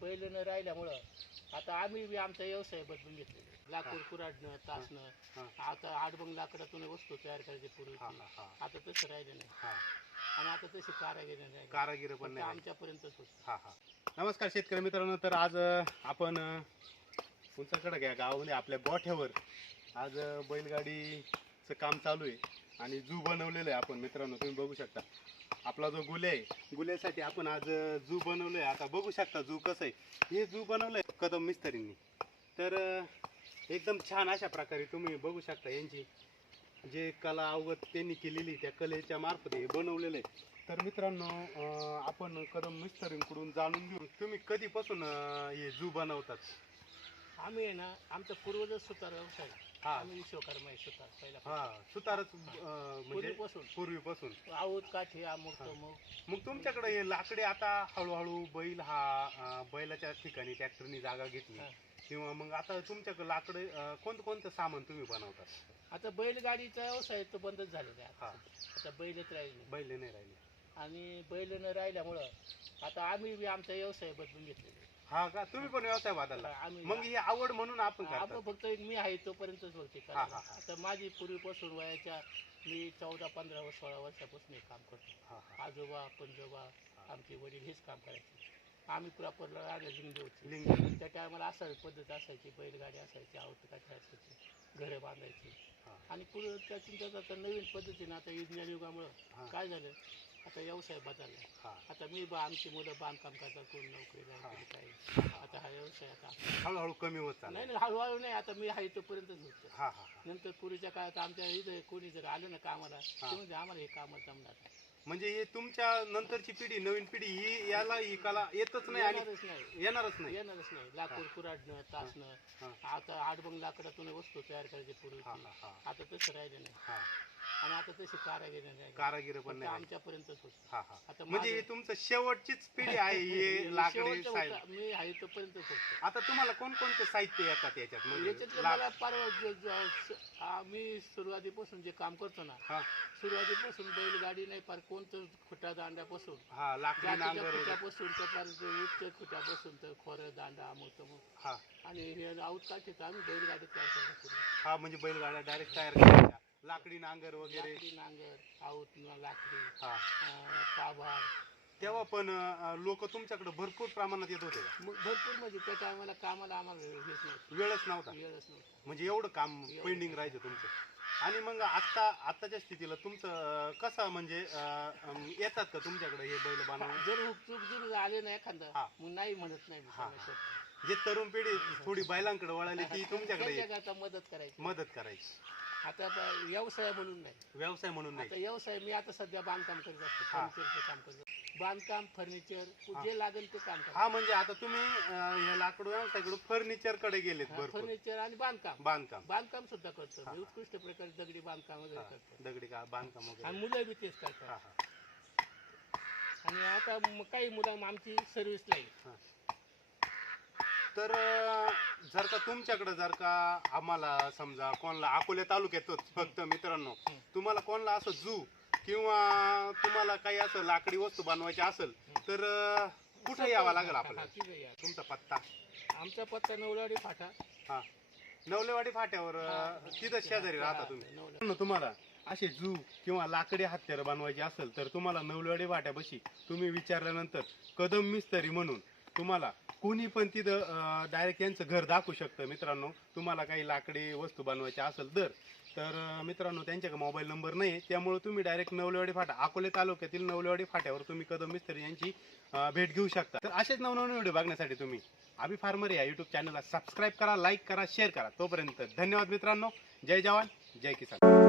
बैल न राहिल्यामुळं आता आम्ही बी आमचा व्यवसाय बदलून घेतलेला लाकूड कुराडणं तासणं. आता आडबंग लाकडातून वस्तू तयार करायची पूर्वी. आता तसं राहिलं नाही. आणि आता तशी कारागिरी नाही. कारागीर पण नाही. आमच्यापर्यंतच होत. हा हा. नमस्कार शेतकरी मित्रांनो तर आज आपण उंचाकडे घ्या गावामध्ये आपल्या गोठ्यावर आज बैलगाडीचं काम चालू आहे आणि जू बनवलेलं आहे आपण मित्रांनो तुम्ही बघू शकता. आपला जो गुले आहे गुल्यासाठी आपण आज जू बनवलोय. आता बघू शकता जू कसं आहे. हे जू बनवलंय कदम मिस्त्रींनी. तर एकदम छान अशा प्रकारे तुम्ही बघू शकता यांची जे कला अवगत त्यांनी केलेली त्या कलेच्या मार्फत हे बनवलेलं आहे. तर मित्रांनो आपण कदम मिस्त्रींकडून जाणून घेऊ. तुम्ही कधीपासून हे जू बनवतात? आम्ही आहे ना आमचा पूर्वजच सुतार व्यवसाय हा. आम्ही विश्वकर्मा आहे सुतार पहिला हा सुतारच अं, म्हणजे पूर्वीपासून. पूर्वीपासून. आऊत काठी अमुक हा. तमुक मग तुमच्याकडे हे लाकडे आता हळूहळू बैल हा अं, बैलाच्या ठिकाणी ट्रॅक्टरनी जागा घेतली. हा. किंवा मग आता तुमच्याकडे लाकडे अं, कोणतं कोणतं सामान तुम्ही बनवतात? आता बैलगाडीचा व्यवसाय तो बंदच झालेला आहे हा. आता. आता बैलच राहिले बैल नाही राहिले. आणि बैल न राहिल्यामुळं आता आम्ही बी आमचा व्यवसाय बदलून घेतलेला हा का? तुम्ही पण व्यवसाय बदलला आम्ही मग ही आवड म्हणून आपण आपण करतात. फक्त मी आहे तोपर्यंतच हा, हा, हा. आता माझी पूर्वीपासून वयाच्या मी चौदा पंधरा वर्ष सोळा वर्षापासून हे काम करतो. हा हा. आजोबा पंजोबा आमचे वडील हेच काम करायचे. आम्ही होते लिंग. त्या टायमाला असावी पद्धत असायची बैलगाडी असायची आवटकाठी असायची घरं बांधायची. हा. आणि पुढे त्यातून त्यात आता नवीन पद्धतीने आता विज्ञान युगामुळं हा. काय झालं? आता व्यवसाय बदलला. हा. आता मी बा आमची मुलं बांधकाम करतात कोण नोकरीला आहे, हा. कोणी काय आता हा व्यवसाय आता. हळूहळू कमी होत चालला नाही नाही हळूहळू नाही आता मी आहे तोपर्यंतच होतो. हा हा हा. नंतर पूर्वीच्या काळात आमच्या इथं कोणी जर आलं ना कामाला हा. ते म्हणजे आम्हाला हे काम जमणार नाही. म्हणजे हे तुमच्या नंतरची पिढी नवीन पिढी ही याला ही कला येतच नाही आणि येणारच नाही. येणारच नाही. येणारच नाही. लाकूड कुराडणं हा. तासणं आता आडबंग लाकडातून वस्तू तयार करायची पूर्वी हा हा हा. आता तसं राहिलं नाही. हा. आता तशी कारागिरी नाही. कारागीर पण नाही. आमच्यापर्यंतच होत. हा हा. आता म्हणजे हे माझं- तुमचं शेवटचीच पिढी आहे हे लाकडी शेवटचं साहित्य. होतं, मी आहे तोपर्यंतच होतो. आता तुम्हाला कोणकोणते साहित्य येतात याच्यात म्हणजे याच्यातलं लाक- मला ज- ज- स- आम्ही सुरुवातीपासून जे काम करतो ना हा. सुरुवातीपासून बैलगाडी नाही पार कोणतं खुटा दांड्यापासून. हा लाकडी जातीच्या नांगर वगैरे. खुट्यापासून तर उच्च खुट्यापासून तर खोरं दांडा हा. आणि हे आऊत काढते आम्ही बैलगाडी तयार करतो. हा म्हणजे बैलगाड्या डायरेक्ट तयार करायच्या लाकडी नांगर वगैरे. लाकडी नांगर आऊत लाकडी हा. अं, पाभार. तेव्हा पण लोक तुमच्याकडे भरपूर प्रमाणात येत होते का? भरपूर म्हणजे त्या टायमाला कामाला आम्हाला वेळ हेच नव्हतं. वेळच नव्हता. वेळच नव्हता. म्हणजे एवढं काम पेंडिंग राहायचं तुमचं. आणि मग आता आताच्या स्थितीला तुमचं अं, कसं म्हणजे अं, अं, येतात का तुमच्याकडे हे बैल बनवून? जर हुकचूक जर आले ना एखादं हा. मग नाही म्हणत नाही. जे तरुण पिढी थोडी बैलांकडे वळाली ती तुमच्याकडे मदत करायची. मदत करायची. आता ब- व्यवसाय म्हणून नाही. व्यवसाय म्हणून आता नाही व्यवसाय मी आता सध्या बांधकाम करीत असतो हा. फर्निचरचं काम करतो बांधकाम फर्निचर. जे लागेल ते काम करतो. हा म्हणजे आता तुम्ही अं, या लाकूड फर्निचरकडे गेलेत भरपूर. फर्निचर आणि बांधकाम. बांधकाम. बांधकाम सुद्धा करतो. मी उत्कृष्ट प्रकारे दगडी बांधकाम वगैरे हा, करतो. दगडी का बांधकाम आणि वगैरे मुलं बी तेच हा करतात. हा आणि आता म- काही मुलं आमची सर्व्हिस नाही तर जर का तुमच्याकडे जर का आम्हाला समजा कोणाला अकोले तालुक्यातच फक्त मित्रांनो. तुम्हाला कोणाला असं जू किंवा तुम्हाला काही असं लाकडी वस्तू बनवायची असेल तर कुठे यावं लागेल आपल्याला. तुमचा पत्ता आमचा पत्ता नवलाडी फाटा हा नवलेवाडी फाट्यावर तिथं शेजारी राहता तुम्ही तुम्हाला असे जू किंवा लाकडी हत्यारं बनवायची असेल तर तुम्हाला नवलवाडी वाट्यापाशी तुम्ही विचारल्यानंतर कदम मिस्त्री म्हणून तुम्हाला कोणी पण तिथं डायरेक्ट यांचं घर दाखवू शकतं. मित्रांनो तुम्हाला काही लाकडी वस्तू बनवायची असेल तर. तर मित्रांनो त्यांच्याकडे मोबाईल नंबर नाही आहे त्यामुळे तुम्ही डायरेक्ट नवलेवाडी फाटा अकोले तालुक्यातील नवलेवाडी फाट्यावर तुम्ही कदम मिस्त्री यांची भेट घेऊ शकता. तर असेच नवनवीन व्हिडिओ बघण्यासाठी तुम्ही आम्ही फार्मर या युट्यूब चॅनलला सबस्क्राईब करा लाईक करा शेअर करा. तोपर्यंत धन्यवाद मित्रांनो. जय जवान जय किसान.